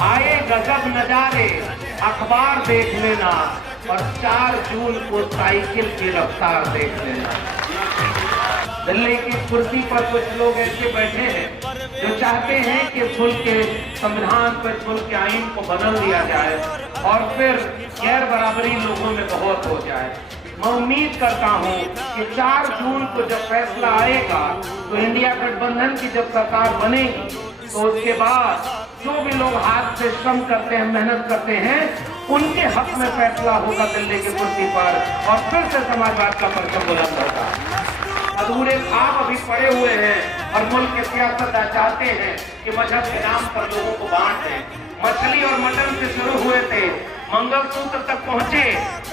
आए गजब नजारे अखबार देख लेना और 4 जून को साइकिल की रफ्तार देख लेना। दिल्ली की कुर्सी पर कुछ लोग ऐसे बैठे हैं जो चाहते हैं कि इस मुल्क के संविधान पर, इस मुल्क के आईन को बदल दिया जाए और फिर गैर बराबरी लोगों में बहुत हो जाए। मैं उम्मीद करता हूं कि 4 जून को जब फैसला आएगा तो इंडिया गठबंधन की जब सरकार बनेगी तो उसके बाद जो भी लोग हाथ से श्रम करते हैं, मेहनत करते हैं, उनके हक में फैसला होगा दिल्ली की कुर्सी पर और फिर से समाजवाद का परचम बुलंद होगा। अधूरे ख्वाब अभी पड़े हुए हैं और मुल्क के सियासतदान चाहते हैं कि मजहब के नाम पर लोगों को बांट दें। मछली और मटन से शुरू हुए थे, मंगलसूत्र तक पहुंचे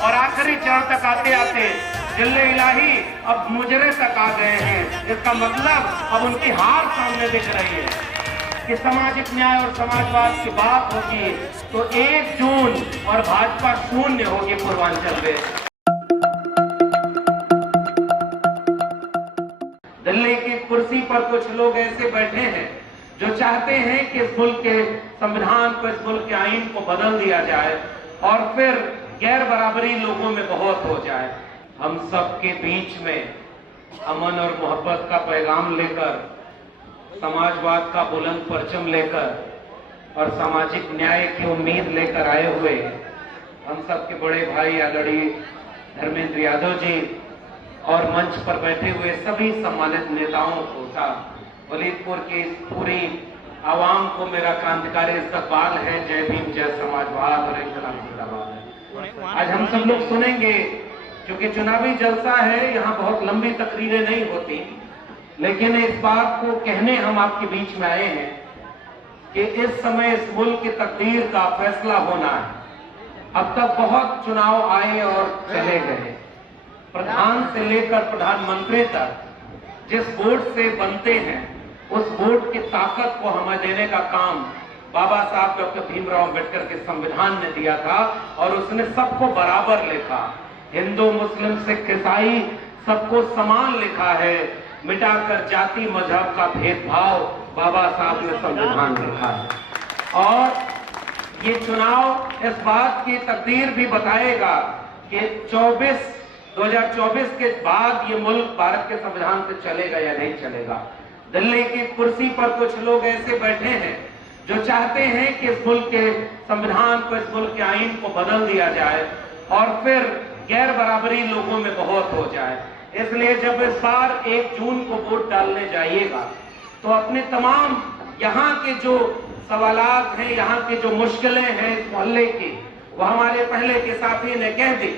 और आखिरी चरण तक आते आते जिल्ले इलाही अब मुजरे तक आ गए हैं। इसका मतलब अब उनकी हार सामने दिख रही है कि सामाजिक न्याय और समाजवाद की बात होगी तो 1 जून और भाजपा शून्य होगी पूर्वांचल में। दिल्ली की कुर्सी पर कुछ लोग ऐसे बैठे हैं जो चाहते हैं कि इस मुल्क के संविधान को, इस मुल्क के आईन को बदल दिया जाए और फिर गैर बराबरी लोगों में बहुत हो जाए। हम सबके बीच में अमन और मोहब्बत का पैगाम लेकर, समाजवाद का बुलंद परचम लेकर और सामाजिक न्याय की उम्मीद लेकर आए हुए हम सबके बड़े भाई आदरणीय धर्मेंद्र यादव जी और मंच पर बैठे हुए सभी सम्मानित नेताओं को, वलीदपुर की पूरी आवाम को मेरा क्रांतिकारी इस्तकबाल है। जय भीम, जय समाजवाद और इंकलाब जिंदाबाद है। आज हम सब लोग सुनेंगे, क्योंकि चुनावी जलसा है, यहाँ बहुत लंबी तकरीरें नहीं होती, लेकिन इस बात को कहने हम आपके बीच में आए हैं कि इस समय इस मुल्क की तकदीर का फैसला होना है। अब तक बहुत चुनाव आए और चले गए, प्रधान से लेकर प्रधानमंत्री तक जिस वोट से बनते हैं उस वोट की ताकत को हमें देने का काम बाबा साहब डॉक्टर भीमराव अंबेडकर के संविधान ने दिया था और उसने सबको बराबर लिखा। हिंदू, मुस्लिम, सिख, ईसाई सबको समान लिखा है, मिटाकर जाति मजहब का भेदभाव बाबा साहब ने संविधान लिखा है। और ये चुनाव इस बात की तकदीर भी बताएगा कि 2024 के बाद ये मुल्क भारत के संविधान से चलेगा या नहीं चलेगा। दिल्ली की कुर्सी पर कुछ लोग ऐसे बैठे हैं जो चाहते हैं कि इस मुल्क के संविधान को, इस मुल्क के आईन को बदल दिया जाए और फिर गैर बराबरी लोगों में बहुत हो जाए। इसलिए जब इस बार 1 जून को वोट डालने जाइएगा तो अपने तमाम यहाँ के जो सवालात हैं, यहाँ की जो मुश्किलें हैं इस मोहल्ले की, वो हमारे पहले के साथी ने कह दी,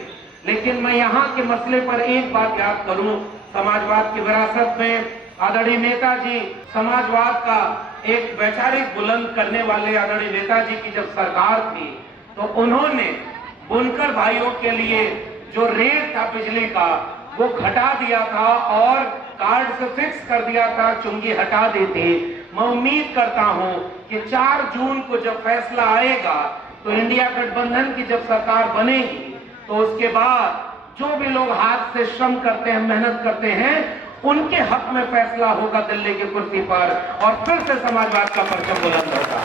लेकिन मैं यहाँ के मसले पर एक बात याद करूं। समाजवाद की विरासत में आदरणीय नेताजी, समाजवाद का एक वैचारिक बुलंद करने वाले आदरणीय नेताजी की जब सरकार थी तो उन्होंने बुनकर भाइयों के लिए जो रेट था बिजली का वो घटा दिया था और कार्ड से फिक्स कर दिया था, चुंगी हटा दी थी। मैं उम्मीद करता हूं कि 4 जून को जब फैसला आएगा तो इंडिया गठबंधन की जब सरकार बनेगी तो उसके बाद जो भी लोग हाथ से श्रम करते हैं, मेहनत करते हैं, उनके हक में फैसला होगा दिल्ली की कुर्सी पर और फिर से समाजवाद का परचम बुलंद होगा।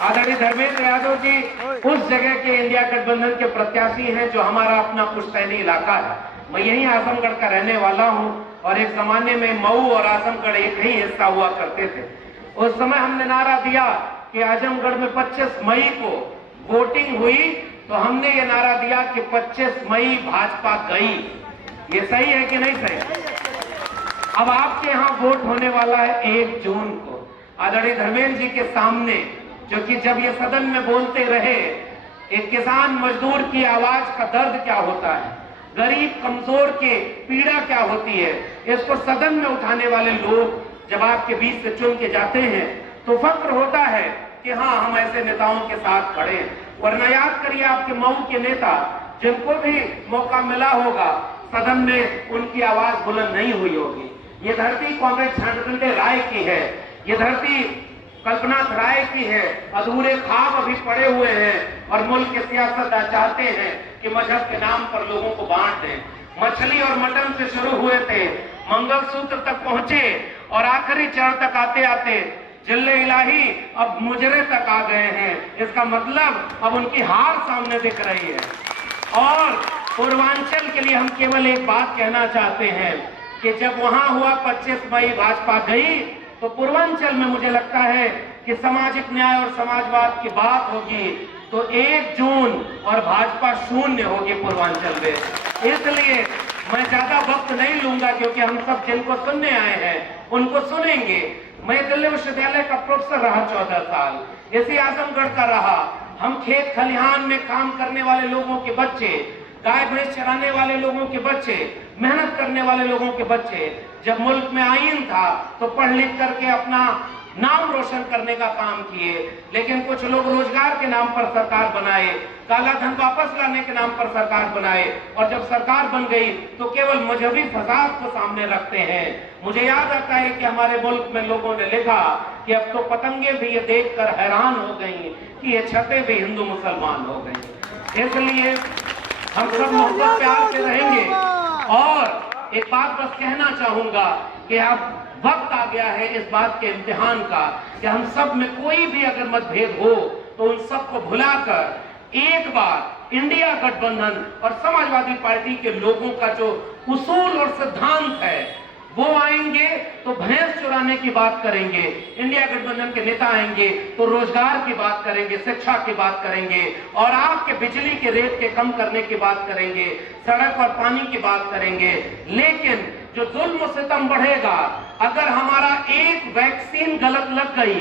आदरणीय धर्मेंद्र यादव जी उस जगह के इंडिया गठबंधन के प्रत्याशी हैं जो हमारा अपना पुश्तैनी इलाका है। मैं यही आजमगढ़ का रहने वाला हूं और एक जमाने में मऊ और आजमगढ़ एक ही हिस्सा हुआ करते थे। उस समय हमने नारा दिया कि आजमगढ़ में 25 मई को वोटिंग हुई तो हमने ये नारा दिया कि 25 मई भाजपा गई। ये सही है कि नहीं सही? अब आपके यहाँ वोट होने वाला है 1 जून को। आदरणीय धर्मेंद्र जी के सामने, जो कि जब ये सदन में बोलते रहे, एक किसान मजदूर की आवाज का दर्द क्या होता है, गरीब कमजोर के पीड़ा क्या होती है, इसको सदन में उठाने वाले लोग जब आपके बीच से चुन के जाते हैं तो फक्र होता है कि हाँ, हम ऐसे नेताओं के साथ खड़े हैं। वरना याद करिए आपके मऊ के नेता जिनको भी मौका मिला होगा सदन में उनकी आवाज बुलंद नहीं हुई होगी। ये धरती कांग्रेस छात्रवृंदे राय की है, ये धरती कल्पनाथ राय की है। अधूरे ख्वाब अभी पड़े हुए हैं और मुल्क के सियासतदान चाहते हैं कि मजहब के नाम पर लोगों को बांट दें। मछली और मटन से शुरू हुए थे, मंगलसूत्र तक पहुंचे और आखिरी चरण तक आते आते जिले इलाही अब मुजरे तक आ गए हैं। इसका मतलब अब उनकी हार सामने दिख रही है। और पूर्वांचल के लिए हम केवल एक बात कहना चाहते हैं कि जब वहां हुआ 25 मई भाजपा गई, तो पूर्वांचल में मुझे लगता है कि सामाजिक न्याय और समाजवाद की बात होगी तो 1 जून और भाजपा शून्य होगी पूर्वांचल में। इसलिए मैं ज्यादा वक्त नहीं लूंगा, क्योंकि हम सब जिनको सुनने आए हैं उनको सुनेंगे। मैं दिल्ली विश्वविद्यालय का प्रोफेसर रहा 14 साल, इसी आजमगढ़ का रहा। हम खेत खलिहान में काम करने वाले लोगों के बच्चे, गाय भैंस चराने वाले लोगों के बच्चे, मेहनत करने वाले लोगों के बच्चे, जब मुल्क में आईन था तो पढ़ लिख करके अपना नाम रोशन करने का काम किए। लेकिन कुछ लोग रोजगार के नाम पर सरकार बनाए, काला धन वापस लाने के नाम पर सरकार बनाए, और जब सरकार बन गई तो केवल मजहबी फसाद को सामने रखते हैं। मुझे याद आता है कि हमारे मुल्क में लोगों ने लिखा कि अब तो पतंगे भी ये देखकर हैरान हो गई कि ये छतें भी हिंदू मुसलमान हो गई। इसलिए हम सब मोहब्बत प्यार से रहेंगे। और एक बात बस कहना चाहूंगा कि अब वक्त आ गया है इस बात के इम्तिहान का कि हम सब में कोई भी अगर मतभेद हो तो उन सबको भुलाकर एक बार इंडिया गठबंधन और समाजवादी पार्टी के लोगों का जो उसूल और सिद्धांत है वो आएंगे तो भैंस चुराने की बात करेंगे, इंडिया गठबंधन के नेता आएंगे तो रोजगार की बात करेंगे, शिक्षा की बात करेंगे, और आपके बिजली के रेट के कम करने की बात करेंगे, सड़क और पानी की बात करेंगे। लेकिन जो जुल्म सितम बढ़ेगा, अगर हमारा एक वैक्सीन गलत लग गई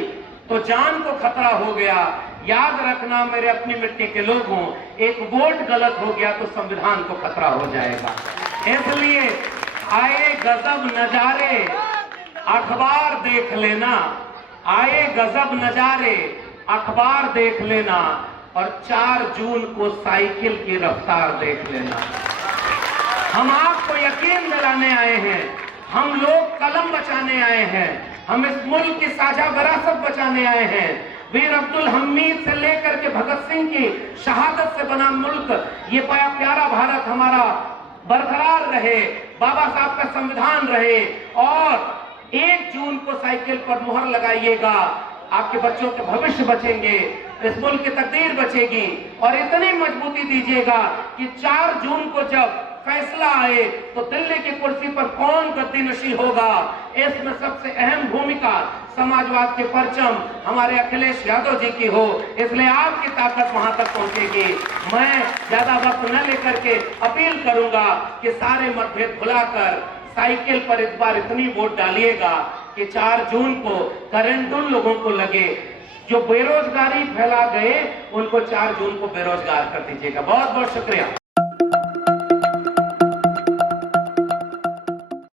तो जान को खतरा हो गया। याद रखना मेरे अपनी मिट्टी के लोगों, एक वोट गलत हो गया तो संविधान को खतरा हो जाएगा। इसलिए आए गजब नजारे अखबार देख लेना, आए गजब नजारे अखबार देख लेना, और 4 जून को साइकिल की रफ्तार देख लेना। हम आपको यकीन दिलाने आए हैं, हम लोग कलम बचाने आए हैं, हम इस मुल्क की साझा विरासत बचाने आए हैं। वीर अब्दुल हमीद से लेकर के भगत सिंह की शहादत से बना मुल्क, ये प्यारा भारत हमारा बरकरार रहे, बाबा साहब का संविधान रहे। और 1 जून को साइकिल पर मुहर लगाइएगा, आपके बच्चों के भविष्य बचेंगे, इस मुल्क की तकदीर बचेगी। और इतनी मजबूती दीजिएगा कि 4 जून को जब फैसला आए तो दिल्ली की कुर्सी पर कौन गद्दी नशी होगा, इसमें सबसे अहम भूमिका समाजवाद के परचम हमारे अखिलेश यादव जी की हो। इसलिए आपकी ताकत वहां तक पहुंचेगी। मैं ज्यादा वक्त न लेकर के अपील करूंगा कि सारे मतभेद भुलाकर साइकिल पर इस बार इतनी वोट डालिएगा कि 4 जून को करंट उन लोगों को लगे जो बेरोजगारी फैला गए, उनको 4 जून को बेरोजगार कर दीजिएगा। बहुत बहुत शुक्रिया।